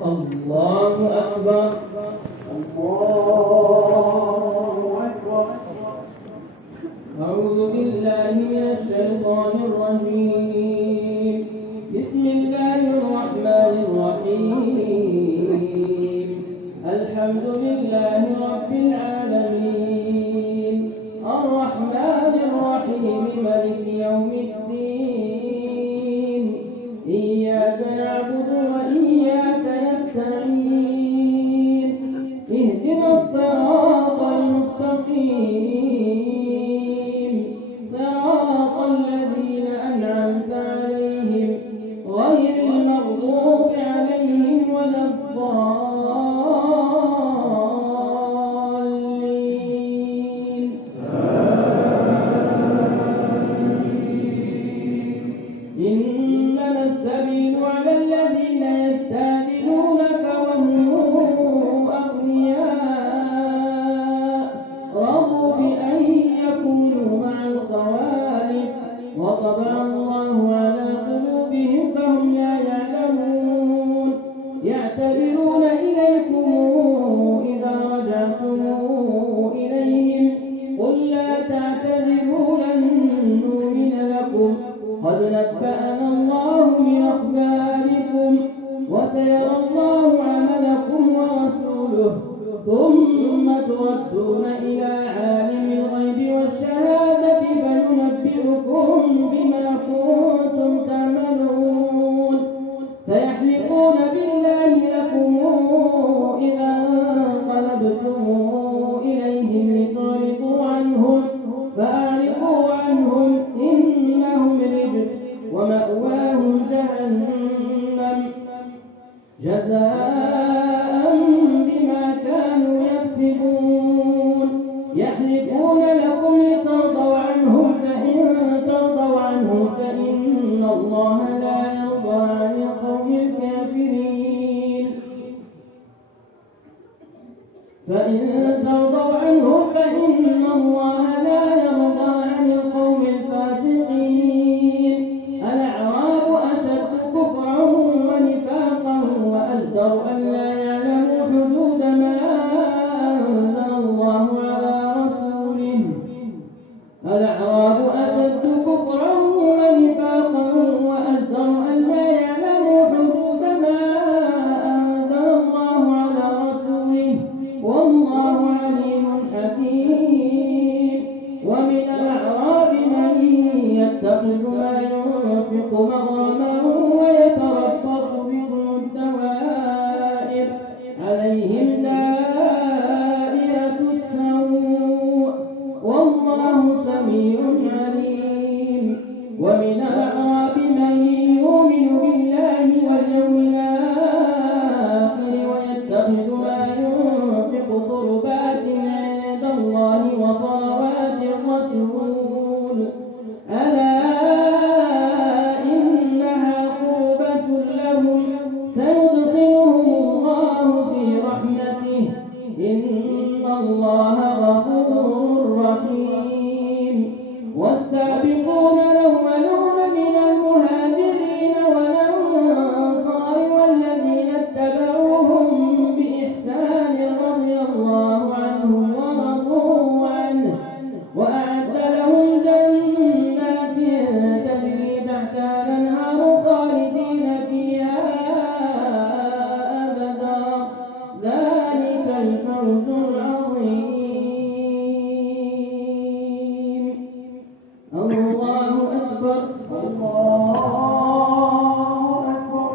الله أكبر. الله أكبر. أعوذ بالله من الشيطان الرجيم. بسم الله الرحمن الرحيم. الحمد لله رب العالمين الرحمن الرحيم مالك يوم الدين إياك نعبد وإياك نستعين اهدنا الصراط المستقيم صراط الذين أنعمت عليهم غير المغضوب عليهم ولا الضالين. إنما السبيل على الذين يستأذنونك وهم أغنياء رضوا بأن يكونوا مع الخوالف وطبع الله على قلوبهم فهم لا يعلمون. يعتذرون إليكم إذا رجعتم إليهم قل لا تعتذروا لن نؤمن لكم قد نبأنا الله من أخباركم وسيرى الله عملكم ورسوله ثم تردون إلى عالم الغيب والشهادة فينبئكم بما كنتم تعملون. سيحلفون بالله لكم إذا انقلبتم إليهم لتعرضوا عنهم فأعرضوا عنهم إنهم رجس ومأواهم جهنم جزاء بما كانوا يكسبون. يحلفون لكم لترضوا عنهم فإن ترضوا عنهم فإن الله لا يرضى عن القوم الكافرين. فإن ترضوا عنهم فإن الله لا يرضى عن القوم الفاسقين. الأعراب أشد كفرا ونفاقا وأجدر أن لا يعلموا حدود ما أنزل الله على رسوله. الأعراب أشد كفرا ونفاقا وأجدر أن لا يعلموا حدود ما أنزل الله على رسوله والله عليم حكيم. ومن الأعراب من يتخذ ما ينفق مغرما ويتربص بكم الدوائر عليهم دائرة السوء والله سميع عليم. ومن الأعراب من يؤمن بالله واليوم الآخر ويتخذ ما ينفق قربات عند الله وصلوات الرسول ألا إنها قربة لهم سيدخلهم الله في رحمته إن الله غفور رحيم. والسابقون الأولون من المهاجرين والأنصار والذين اتبعوهم بإحسان رضي الله عنهم ورضوا عنه وأعد لهم جنات تجري تحتها الأنهار خالدين فيها أبدا ذلك الفوز العظيم. الله أكبر. الله أكبر.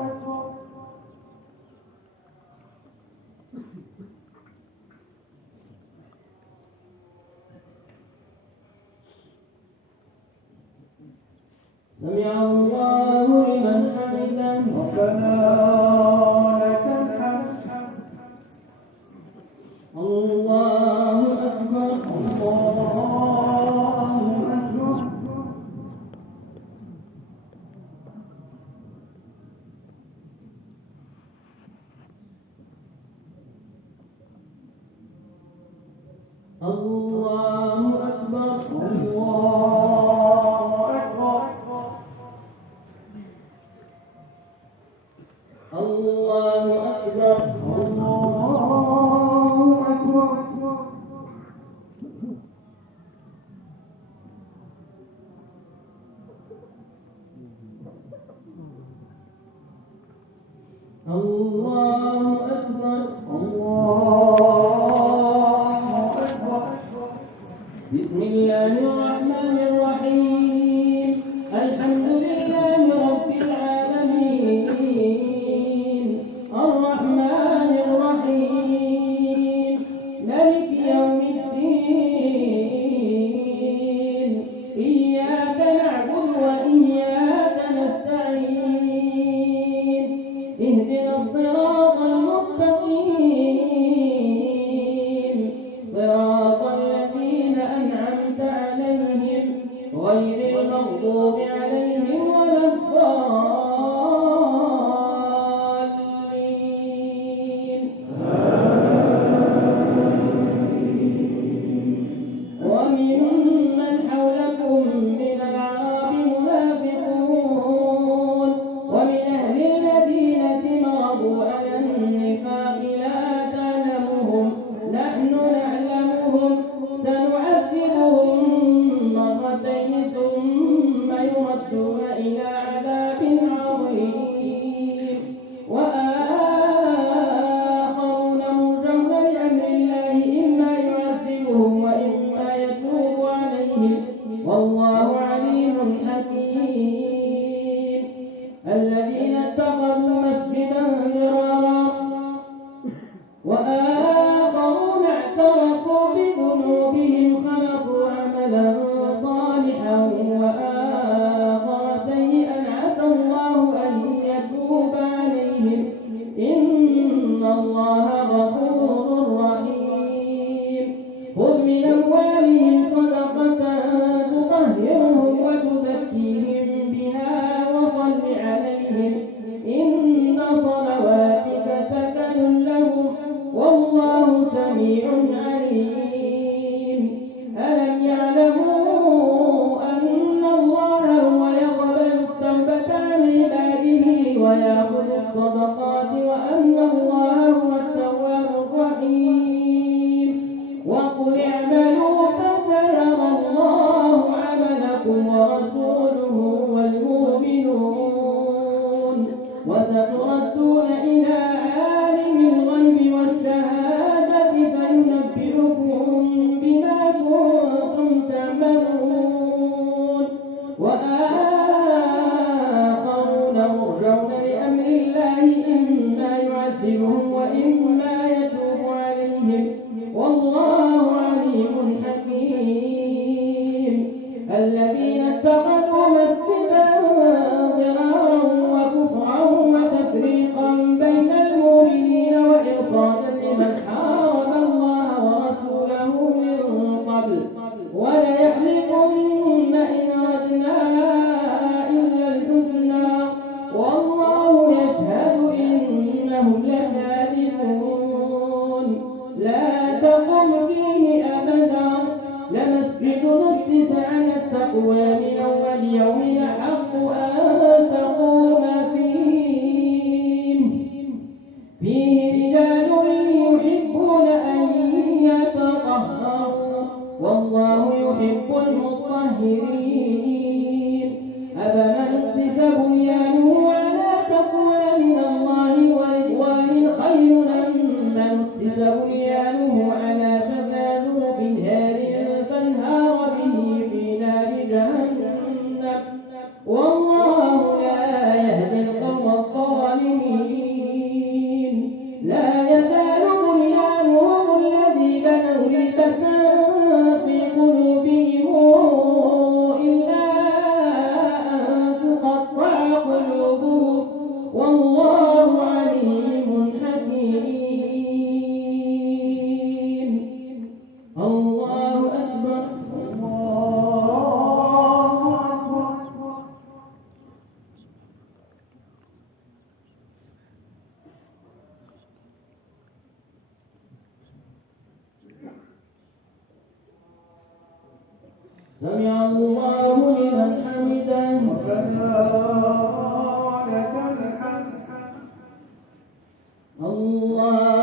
سمع الله لمن حمده ربنا لك الحمد. الله أكبر. الله أكبر. الله أكبر. الله أكبر. الله أكبر. الله أكبر. الله أكبر. الله أكبر. بسم الله الرحمن الرحيم. الحمد لله رب العالمين الرحمن الرحيم مالك يوم الدين إياك نعبد وإياك نستعين اهدنا الصراط المستقيم صراط الذين أنعمت عليهم غير المغضوب عليهم ولا الضالين. وممن حولكم من الأعراب منافقون ومن أهل المدينة مرضوا على النفاق لا تعلمهم نحن نعلمهم سنعذبهم مرتين ثم يردون إلى عذاب عظيم وآخرون مرجون لأمر الله إما يعذبهم وإما يتوب عليهم والله عليم حكيم. الذين اتخذوا مسجدا ضرارا وآخرون اعترفوا بذنوبهم خلقوا عملا صالحا وآخر سيئا عسى الله أن يتوب عليهم إن الله غفور رحيم. خذ من أموالهم صدقة تطهرهم وتزكيهم بها وصل عليهم إن صلواتك سكن لهم والله سميع عليم. ألم يعلموا أن الله هو يقبل التوبة عن عباده ويأخذ الصدقات وأن الله هو التواب الرحيم. وقل اعملوا فسيرى الله عملكم ورسوله والمؤمنون وستردون إلى عالم الغيب والشهادة فينبئكم بما كنتم تعملون. وآخرون مرجون لأمر الله إما يعذبهم وإما يتوب عليهم والله عليم حكيم. الذين اتخذوا مسجدا ضرارا وكفرا وتفريقا بين المؤمنين وإرصادا لمن حارب الله ورسوله من قبل وليحلفن إن أردنا إلا الحسنى والله يشهد إنهم لكاذبون. لا تقم فيه أبدا لمسجد أسس على التقوى من أول يوم أحق أن تقوم فيه رجال يحبون أن يتطهروا والله يحب المطهرين. أفمن أسس بنيانه على تقوى من الله ورضوان خير أم من أسس بنيانه على شفا جرف هار فانهار به في نار جهنم والله لا يهدي القوم الظالمين. لا يزال بنيانهم الذي بنوا ريبة في قلوبهم إلا أن تقطع قلوبهم والله عليم حكيم. الله أكبر. الله أكبر. سمع الله لمن حمده. ربنا لك الحمد. الله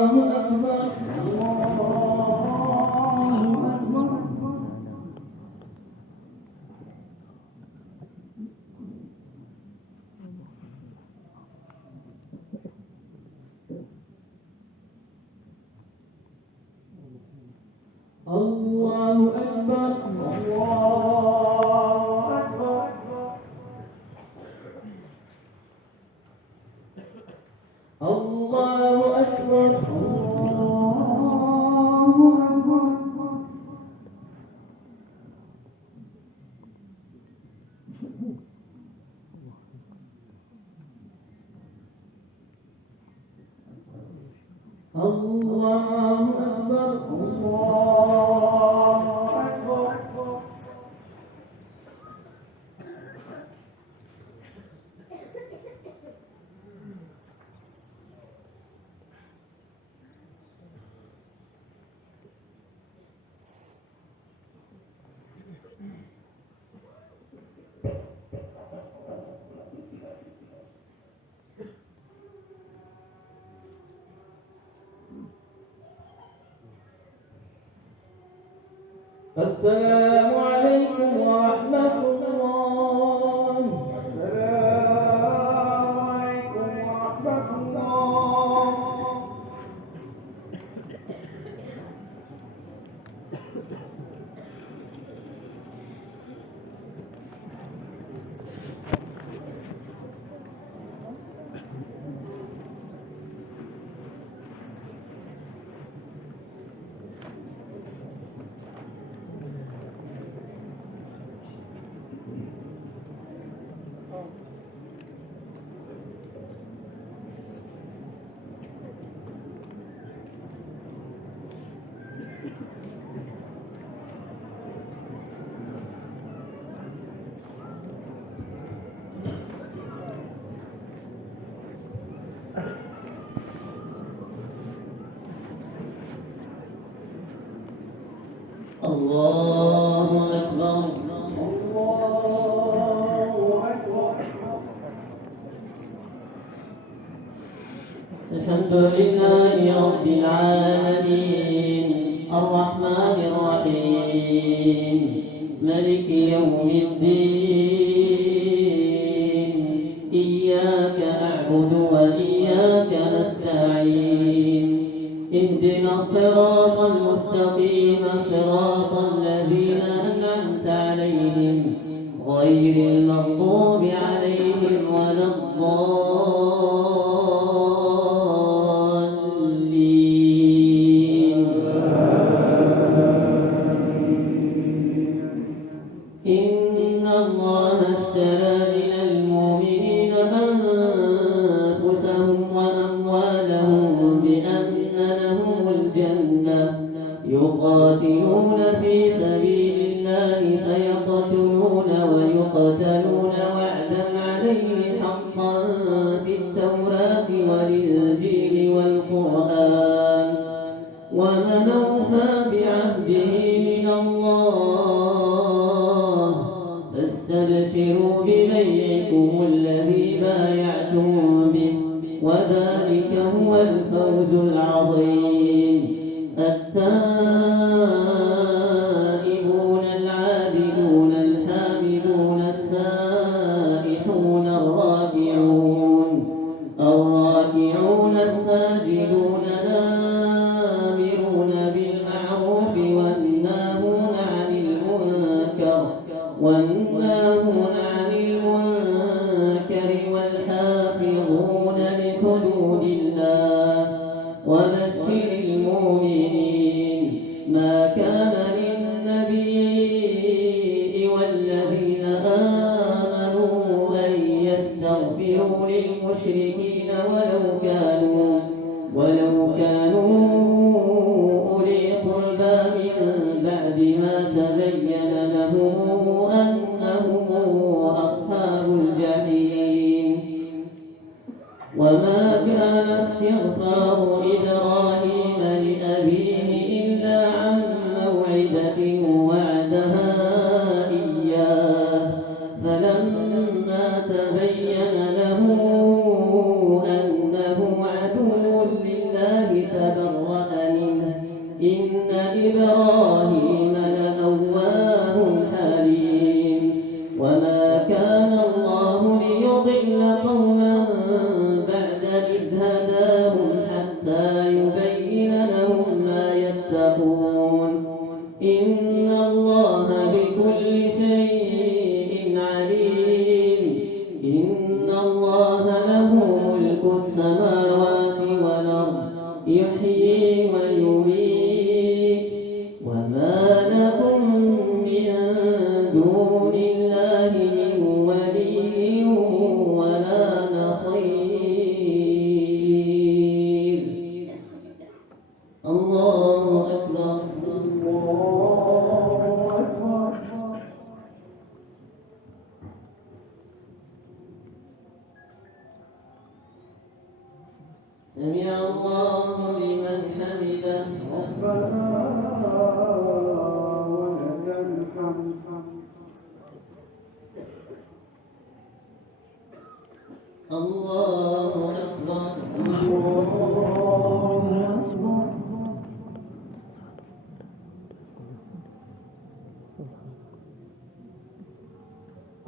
الله أكبر. الله أكبر. السلام عليكم ورحمة الله. السلام عليكم ورحمة الله. الله أكبر. الله أكبر. الحمد لله رب العالمين الرحمن الرحيم ملك يوم الدين إياك نعبد وإياك نستعين اهدنا الصراط المستقيم صراط الذين أنعمت عليهم غير المغضوب عليهم ولا الضالين. إن الله اشترى من المؤمنين أنفسهم وأموالهم بأن لهم الجنة يقاتلون في سبيل الله فيقتلون ويقتلون وعدا عليه حقا في التوراة والإنجيل والقرآن ومن أوفى بعهده من الله فاستبشروا ببيعكم الذي بايعتم به وذلك هو الفوز العظيم. التائبون العابدون الحامدون السائحون الراكعون الساجدون الآمرون بالمعروف والناهون عن المنكر والحافظون لحدود الله وبشر المؤمنين. ما كان للنبي والذين آمنوا أن يستغفروا للمشركين ولو كانوا أولي قربى من بعد ما تبين لهم أنهم أصحاب الجحيم. وما كان استغفار إبراهيم لأبيه إلا عن موعدة وعدها إياه فلما تبين له أنه عدو لله تبرأ منه إن إبراهيم لأواه حليم. وما كان الله ليضل قوما بعد إذ هداهم حتى يبين لهم ما يتقون إن الله بكل شيء عليم. إن الله له ملك السماوات يحيي ويميت وما لكم من دون الله من ولي ولا نصير. الله أكبر. سمع الله لمن حمده. ربنا ولك الحمد. الله أكبر.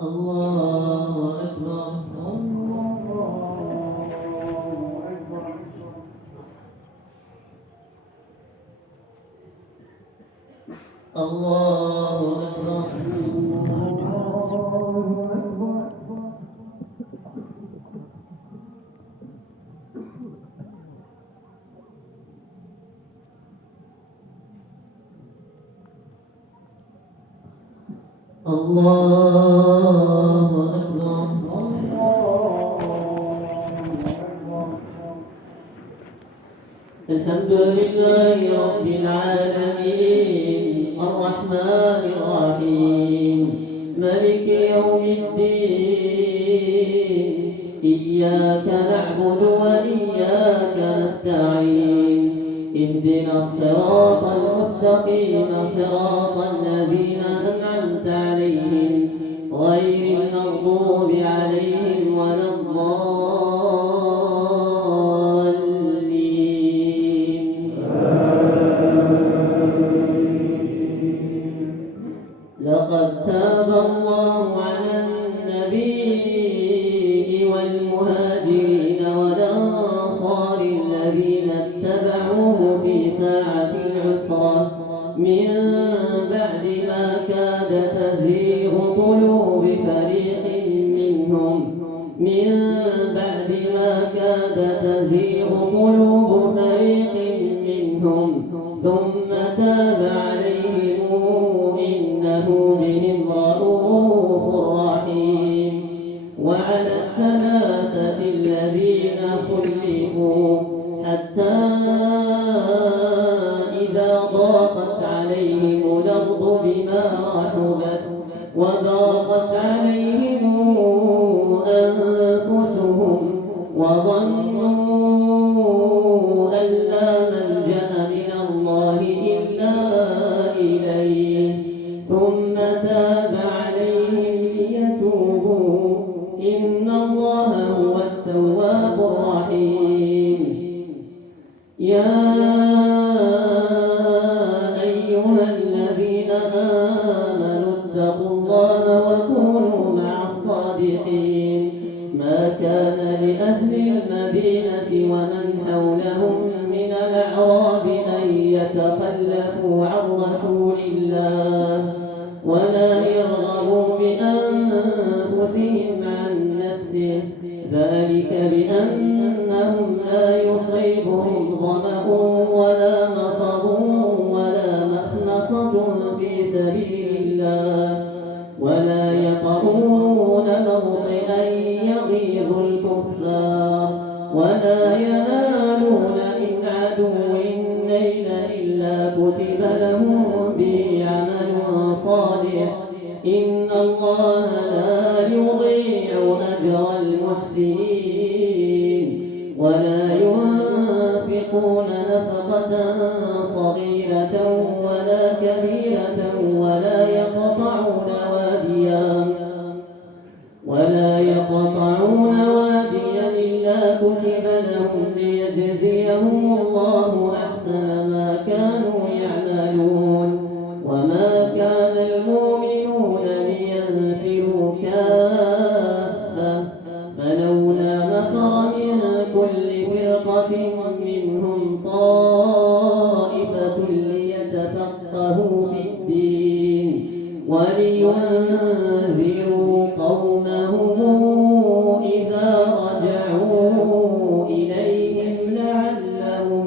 الله أكبر. الله أكبر. الله أكبر. الحمد لله رب العالمين الرحمن الرحيم مالك يوم الدين إياك نعبد وإياك نستعين اهدنا الصراط المستقيم صراط الذين أنعمت عليهم غير المغضوب عليهم ولا الضالين. لقد تاب الله على النبي والمهاجرين والأنصار الذين اتبعوه في ساعة العسرة من بعد ما كاد تزيغ قلوب فريق منهم ثم تاب عليهم إنه بهم رءوف رحيم. وعلى الثلاثة الذين خلفوا حتى إذا ضاقت عليهم الأرض بما رحبت وضاقت عليهم أنفسهم وظنوا أن لا ملجأ من الله إلا إليه ثم تاب عليهم ليتوبوا إن الله هو التواب الرحيم. يا أيها الذين آمنوا اتقوا الله وكونوا مع الصادقين. ما كان لأهل المدينة ومن حولهم من الأعراب أن يتخلفوا عن رسول الله ولا يرغبوا بأنفسهم عن نفسه ذلك بأنهم لا يصيبهم ظمأ ولا نصب ولا مخنصة في سبيل الله ولا يطؤون موطئا يغيظ الكفار ولا ينالون من عدو نيلا إلا كتب لهم به عمل صالح إن الله لا يضيع أجر المحسنين. ولا ينفقون نفقة صغيرة ولا كبيرة ولا يقطعون واديا إلا كتب لهم ليجزيهم الله أحسن ما كانوا يعملون. وما كان المؤمنون لينفروا كافة فلولا نفر من كل فرقة منهم طائفة ليتفقهوا في الدين ولينذروا قومهم إذا رجعوا إليهم لعلهم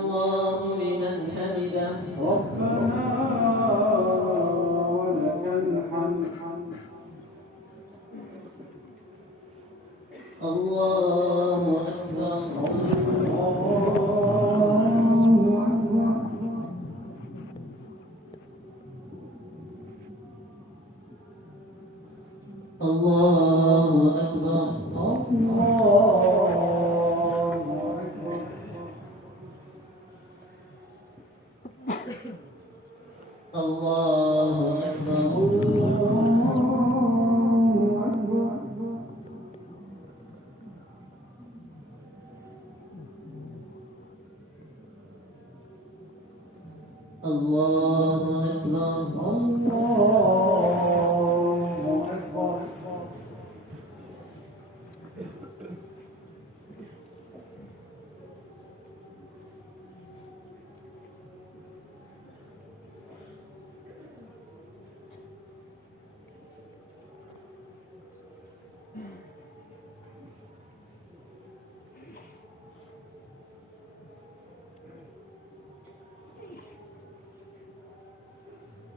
الله لمن حمده ربنا ولك الحمد الله أكبر الله أكبر الله أكبر الله أكبر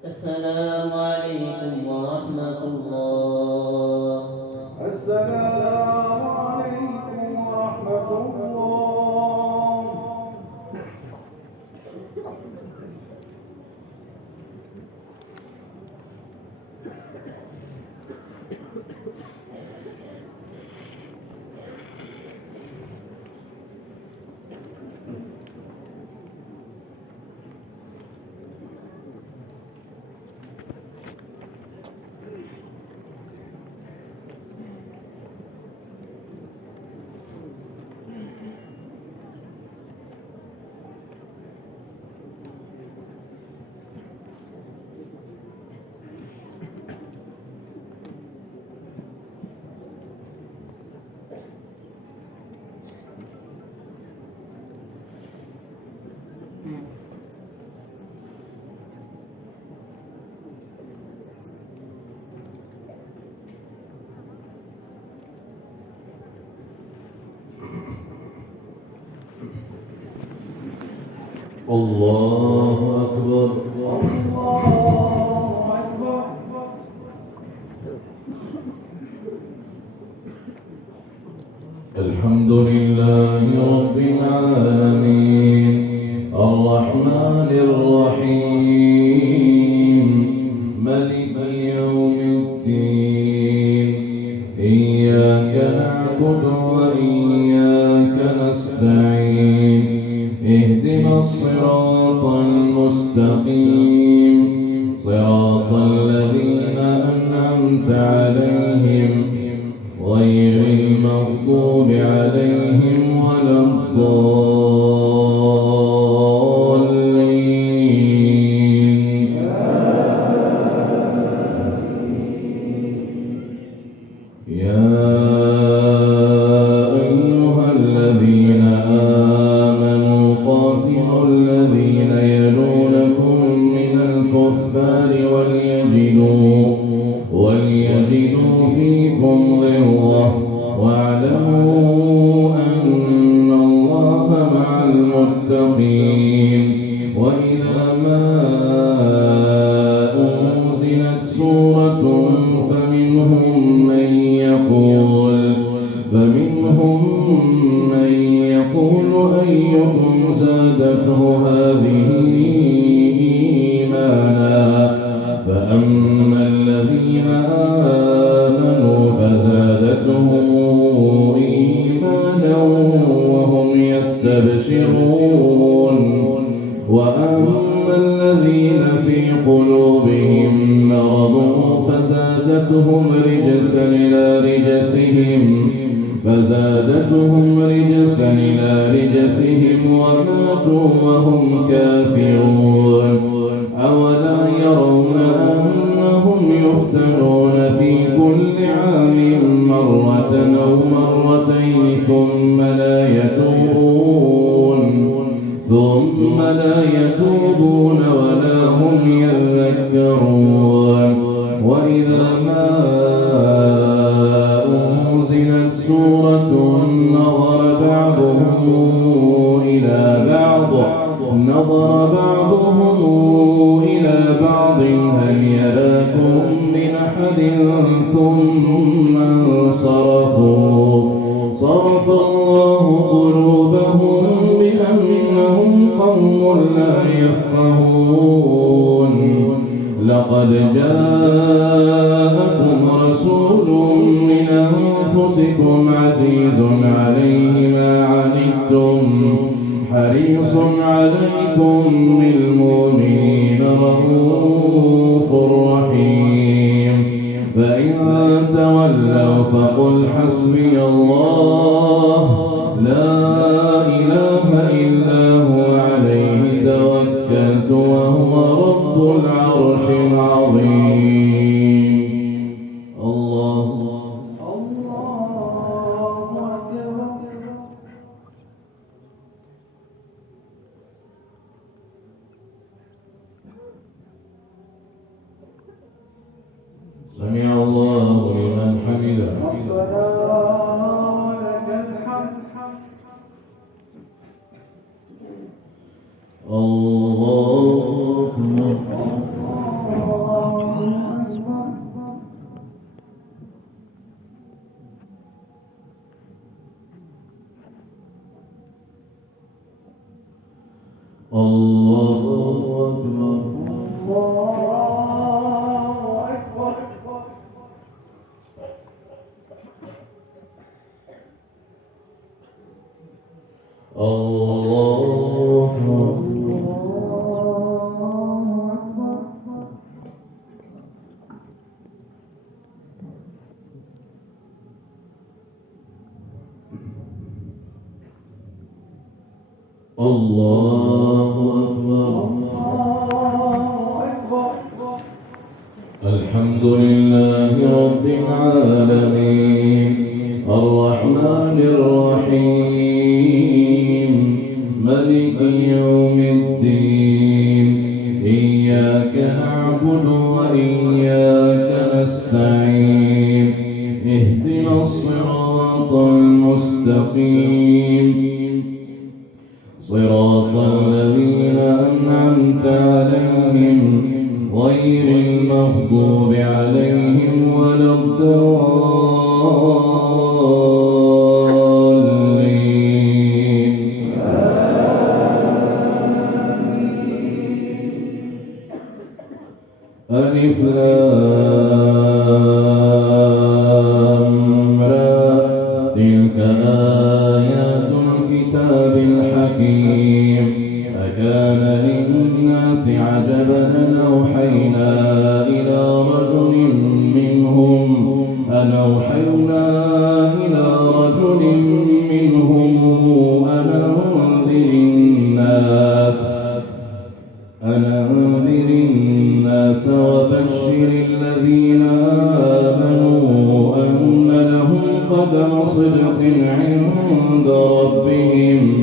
السلام عليكم ورحمة الله. السلام عليكم ورحمة الله. الله أكبر. الله أكبر. الحمد لله رب العالمين الرحمن الرحيم ملك يوم الدين إياك نعبد وإياك نستعين اهدنا الصراط المستقيم صراط الذين أنعمت عليهم غير المغضوب عليهم ولا الضالين. يا أيها الذين آمنوا قاتلوا الذين يلونكم من الكفار وليجدوا فيكم غلظة واعلموا أن الله مع المتقين. وإذا ما أنزلت سورة فمنهم من يقول أيكم زادته هذه إيمانا فأما الذين آمنوا فزادتهم إيمانا وهم يستبشرون وأما الذين في قلوبهم مرض فزادتهم رجسا إلى رجسهم وماتوا وهم كافرون. أولا يرون أنهم يفتنون في كل عام مرة أو مرتين ثم لا يتوبون ولا هم يذكرون. وإذا ما أنزلت سورة نظر بعضهم إلى بعض صرف الله قلوبهم بأنهم قوم لا يفقهون لقد جاءكم رسول من أنفسكم عزيز عليه ما عنتم حريص عليكم بالمؤمنين رؤوف رحيم فإن تولوا فقل حسبي الله لا إله إلا هو عليه توكلت وهو رب العرش العظيم الله سمع الله لمن حمده ربنا لك الحمد الله أكبر الله أكبر الله أكبر الحمد لله رب العالمين الرحمن الرحيم ملك يوم الدين إياك نعبد وإياك نستعين اهدنا الصراط المستقيم صراط الذين أنعمت عليهم غير المغضوب عليهم ولا الضالين ألف لام را تلك آيات الكتاب الحكيم أكان للناس عجبا أن أوحينا إلى رجل منهم أن أنذر الناس وبشر الذين آمنوا أن لهم قدم صدق عند ربهم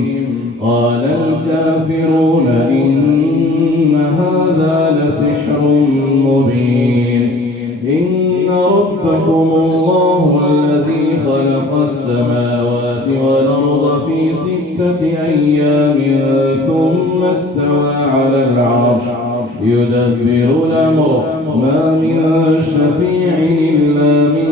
قال الكافرون إن هذا لسحر مبين إن ربكم الله الذي خلق السماوات والأرض في 6 أيام ثم استوى على العرش يدبر الأمر ما من شفيع إلا من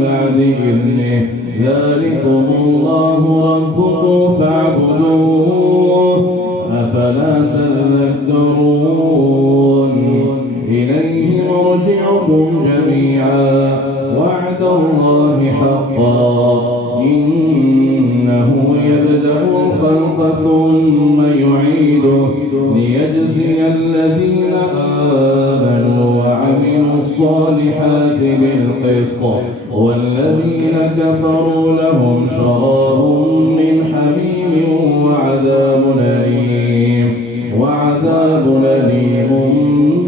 بعد إذنه ذلكم الله ربكم فاعبدوه أفلا تذكرون إليه مرجعكم جميعا وعد الله حقا إنه يبدأ الخلق ثم يعيده ليجزي الذين آمنوا وعملوا الصالحات بالقسط والذين كفروا لهم شراب من حميم وعذاب أليم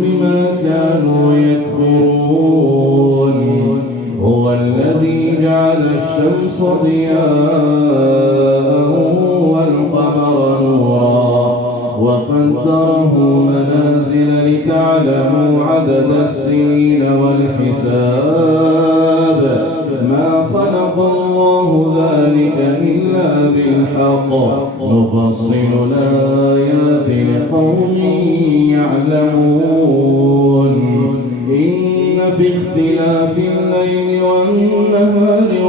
بما كانوا يكفرون هو الذي جعل الشمس ضياء والقمر نورا وقدره منازل لتعلموا عدد السنين والحساب ما خلق الله ذلك إلا بالحق نفصل الآيات لقوم يعلمون إن في اختلاف الليل والنهار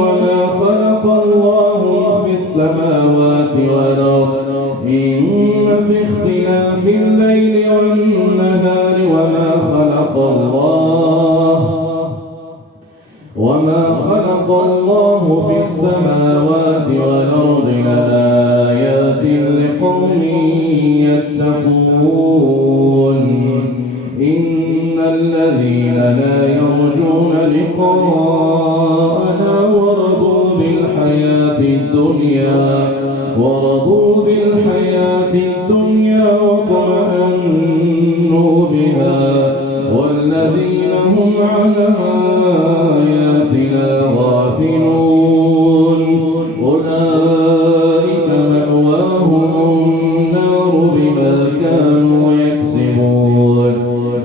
خلق الله في السماوات والأرض لآيات لقوم يتقون إن الذين لا يرجون لقاءنا ورضوا بالحياة الدنيا واطمأنوا بها والذين هم عن آياتنا غافلون أولئك مأواهم النار بما كانوا يكسبون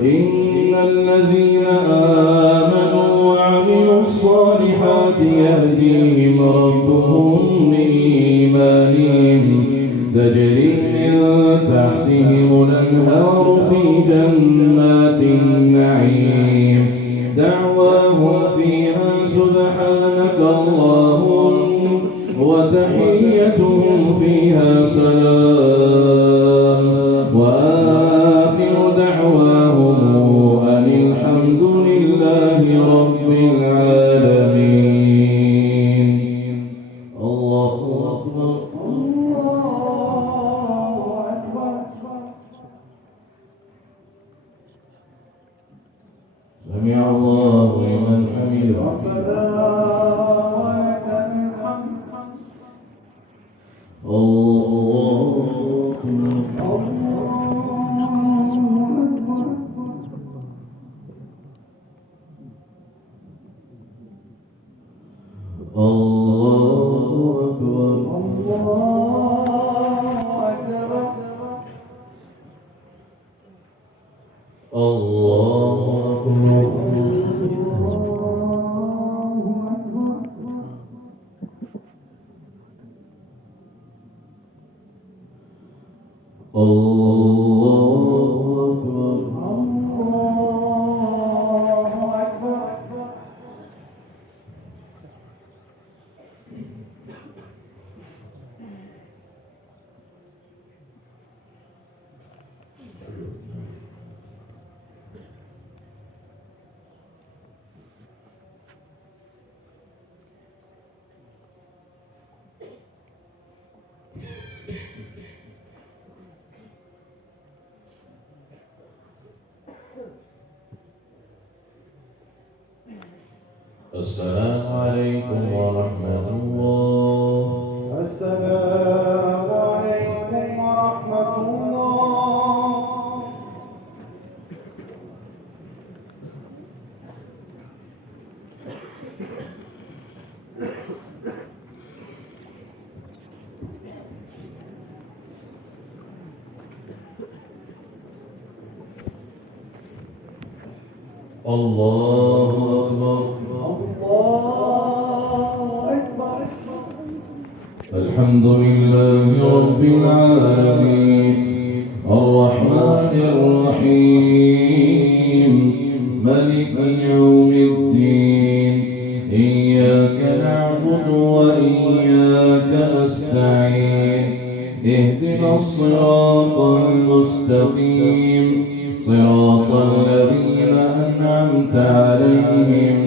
إن الذين آمنوا وعملوا الصالحات يهديهم ربهم بإيمانهم تجري من تحتهم الأنهار في جنات النعيم دعواهم فيها سبحانك اللهم وتحيتهم فيها سلام وآخر دعواهم أن الحمد لله رب العالمين. الله أكبر. سمع الله لمن حمده. ربنا ولك الحمد. الله أكبر. السلام عليكم ورحمة الله. السلام عليكم ورحمة الله. الله أكبر. الحمد لله رب العالمين الرحمن الرحيم مالك يوم الدين إياك نعبد وإياك نستعين اهدنا الصراط المستقيم صراط الذين أنعمت عليهم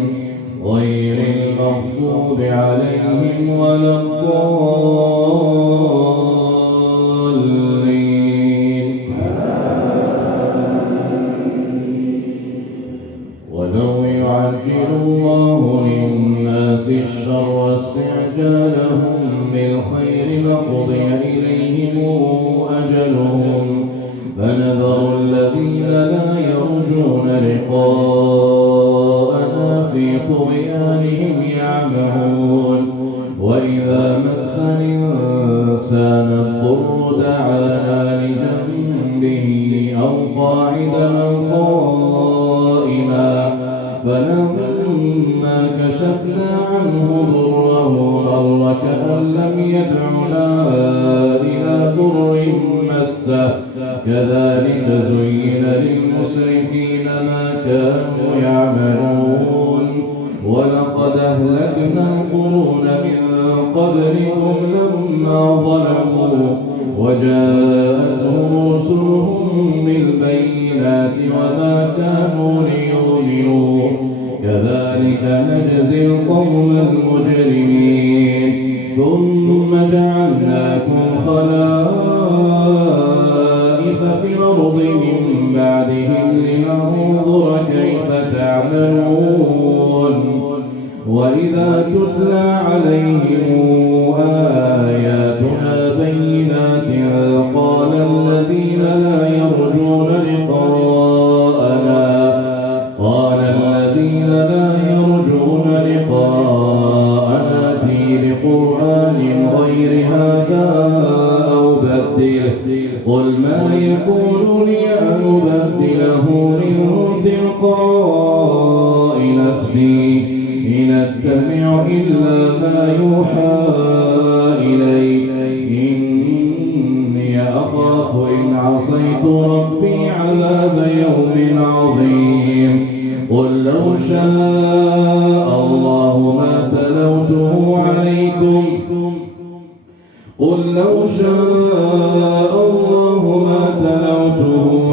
غير المغضوب عليهم ولا الضالين. ولو يعجل الله للناس الشر استعجالهم بالخير لقضي إليهم أجلهم فنذر الذين لا يرجون لقاءنا في طغيانهم يعمهون وإذا مس الإنسان الضر دعانا لجنبه أو قاعدا أو قائما فلما كشفنا عنه ضره مر كأن لم يدعنا إلى ضر مسه كذلك زين للمسرفين ما كانوا يعملون ولقد أهلكنا القرون من قبلكم لما ظلموا وجاءتهم رسلهم بالبينات وما كانوا ليؤمنوا كذلك نجزي القوم المجرمين ثم جعلناكم خلائف في الأرض من بعدهم لننظر كيف تعملون وإذا تتلى عليهم آياتنا بينات قال الذين لا يرجون لقاءنا ائت بقرآن غير هذا أو بدله قل ما يكون لي أن أبدله من تلقاء نفسي إن أتبع إلا ما يوحى إلي إني أخاف إن عصيت ربي عذاب يوم عظيم قل لو شاء الله ما تلوته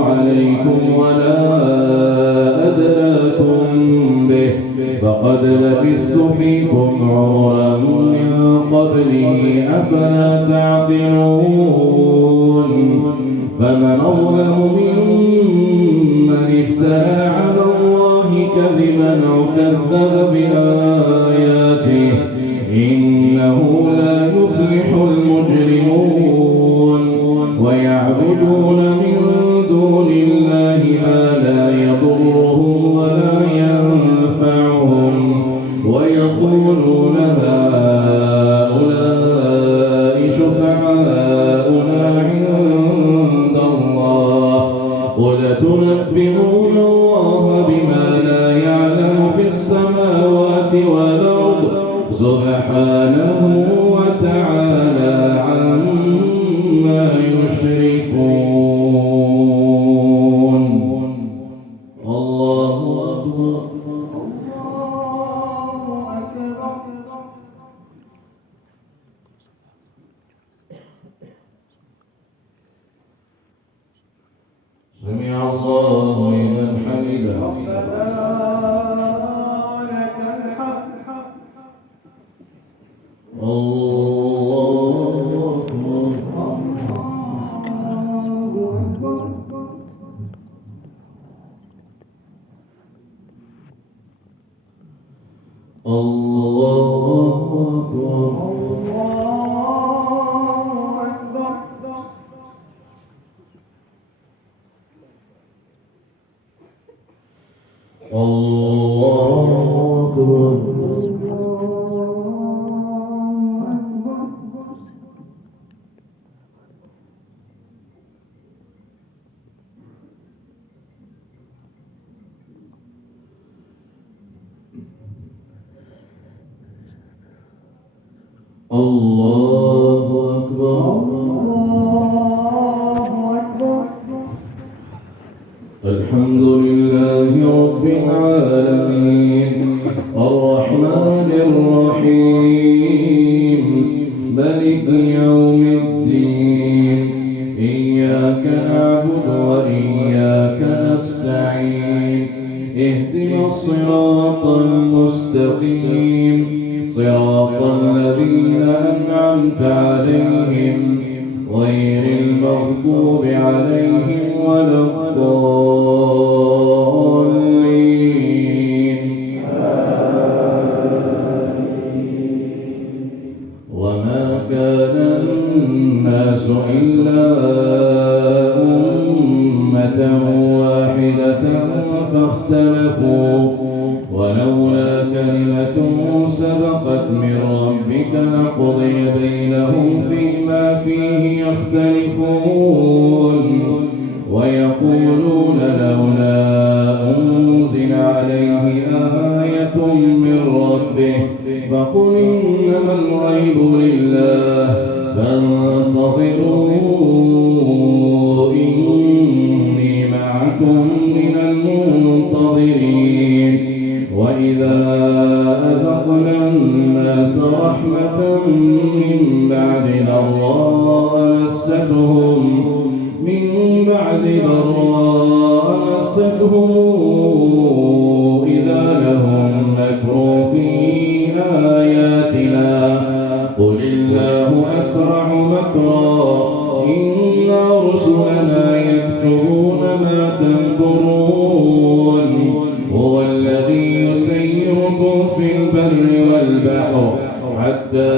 عليكم ولا أدراكم به فقد لبثت فيكم عمرا من قبله أفلا تعقلون فمن أظلم ممن افترى على الله كذبا أو كذب بآياته إنه لا يفلح المجرمون ويعبدون من دون الله ما لا يضرهم ولا ينفعهم ويقولون هؤلاء شفعاؤنا عند الله قل تنبئون الله بما لا يعلم في السماوات والأرض سبحانه وتعالى عما يشركون الله أكبر سمع الله لمن حمده لك الحمد الله أكبر الله أكبر الحمد لله رب العالمين الرحمن الرحيم مالك يوم الدين إياك نعبد وإياك نستعين اهدنا الصراط المستقيم صراط الذين أنعمت عليهم غير المغضوب عليهم ولا الضالين وما كان الناس إلا أمة واحدة فاختلفوا ولولا كلمة سبقت من ربك لقضي بينهم فيما فيه يختلفون ويقولون لولا أنزل عليه آية من ربه فقل إنما الغيب لله فانتظروا إني معكم من المنتظرين وإذا أذقنا الناس رحمة من بعد ضراء مستهم إذا لهم أسرع مكرا إن رسلنا يكتبون ما تمكرون هو الذي يسيركم في البر والبحر حتى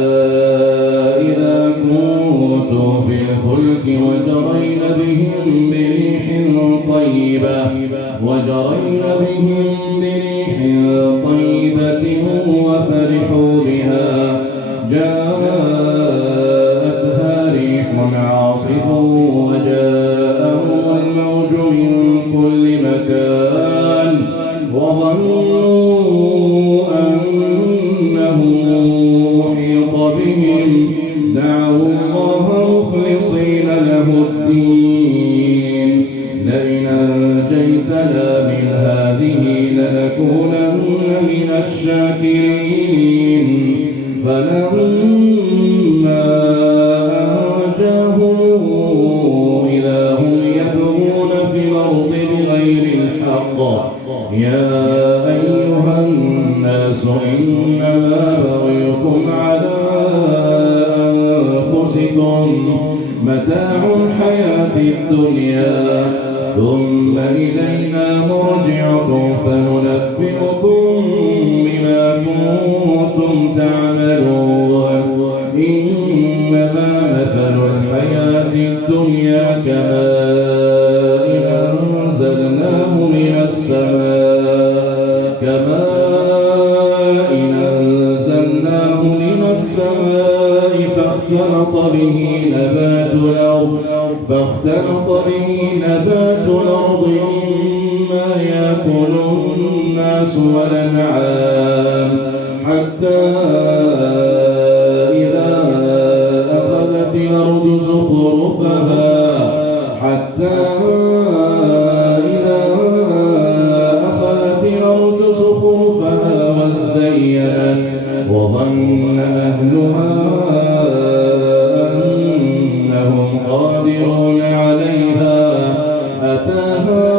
إذا كنتم في الفلك وجرين بهم بريح طيبة وفرحوا بها جاءتها ريح عاصف وجاءهم الموج من كل مكان وظنوا أنهم أحيط بهم دعوا الله مخلصين له الدين لئن أنجيتنا من هذه لنكونن من الشاكرين فلما أنجاهم إذا هم يبغون في الأرض بغير الحق يا أيها الناس إنما بغيكم على أنفسكم متاع الحياة الدنيا ثم إلينا مرجعكم فننبئكم بما كنتم تعملون إنما مثل الحياة الدنيا كماء أنزلناه من السماء فاختلط به نبات الأرض مما يأكل الناس والأنعام حتى إذا أخذت الأرض زخرفها وزينت وظن أهلها أنهم قادرون عليها أتاها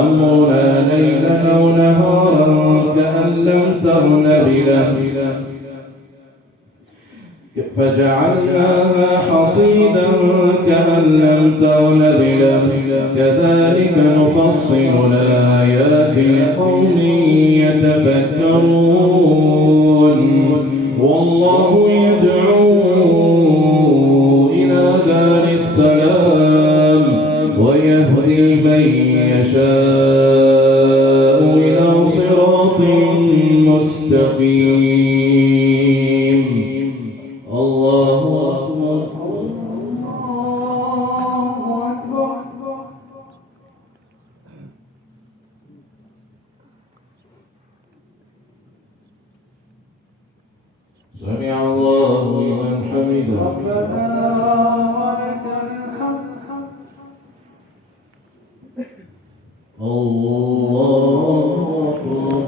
أمرنا ليلا أو نهارا كأن لم تغن بلمس فجعلناها حصيدا كأن لم تغن بلمس كذلك نفصل الآيات لقوم يتفكرون والله يدعو إلى دار السلام ويهدي من يشاء إلى صراط مستقيم الله أكبر سمع الله لمن حمده ربنا ولك الحمد الله أكبر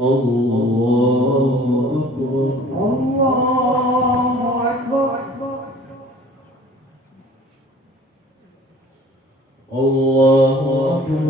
الله أكبر الله أكبر